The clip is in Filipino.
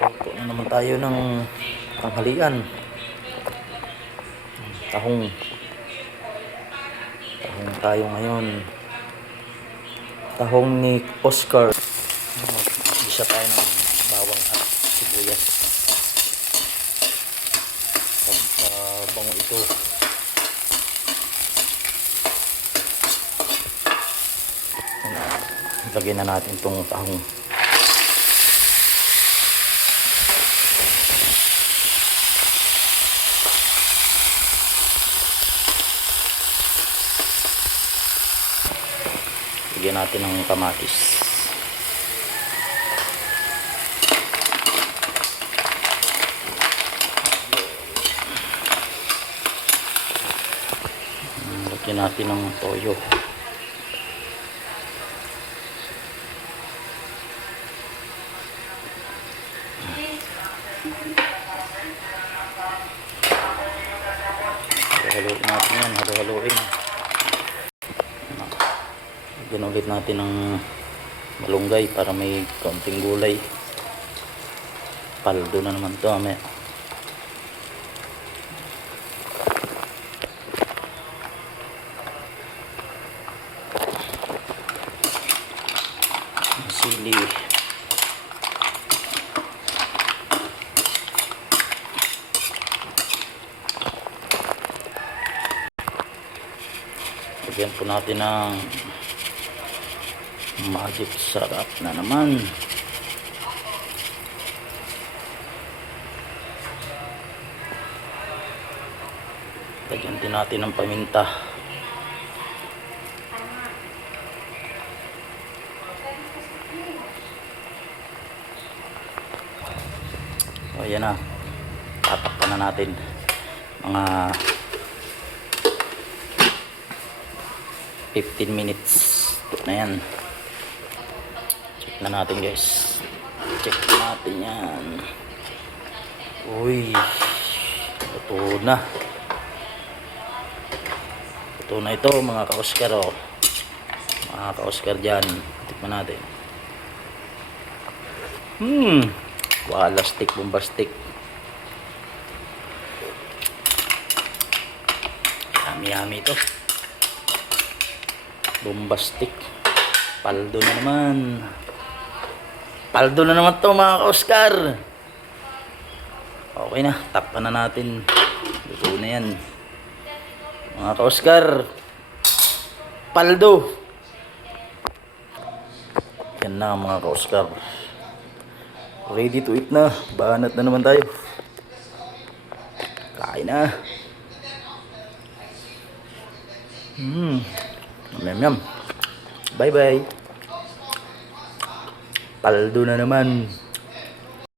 Luto na naman tayo ng tanghalian. Tahong tayo ngayon. Tahong ni Oscar. Mag-isa tayo ng bawang at sibuyas. Pampabango ito. Lagyan na natin itong tahong. Lagyan natin ng kamatis. Lagyan natin ng toyo. Haluin natin yan, haluin. Lagyan ulit natin ng malunggay para may kaunting gulay. Paldo na naman ito, ame. Sili. Lagyan po natin ng magic sarap na naman. Lagyan din natin ng paminta. O yan na. Tatakpan na natin mga 15 minutes. Ito na yan. Check na natin, guys. Check natin yan. Uy, ito na. Ito na ito, mga ka-Oscar, oh. Mga ka-Oscar dyan. Tikman natin. Wala, stick, bombastic. Yummy ito. Bombastic. Paldo na naman. Paldo na naman to, mga ka-Oscar. Okay na, takpan na natin. Luto na yan, mga ka-Oscar. Paldo. Yan na, mga ka-Oscar. Ready to eat na. Banat na naman tayo. Kain na. Yum yum. Bye bye. Paldo na naman.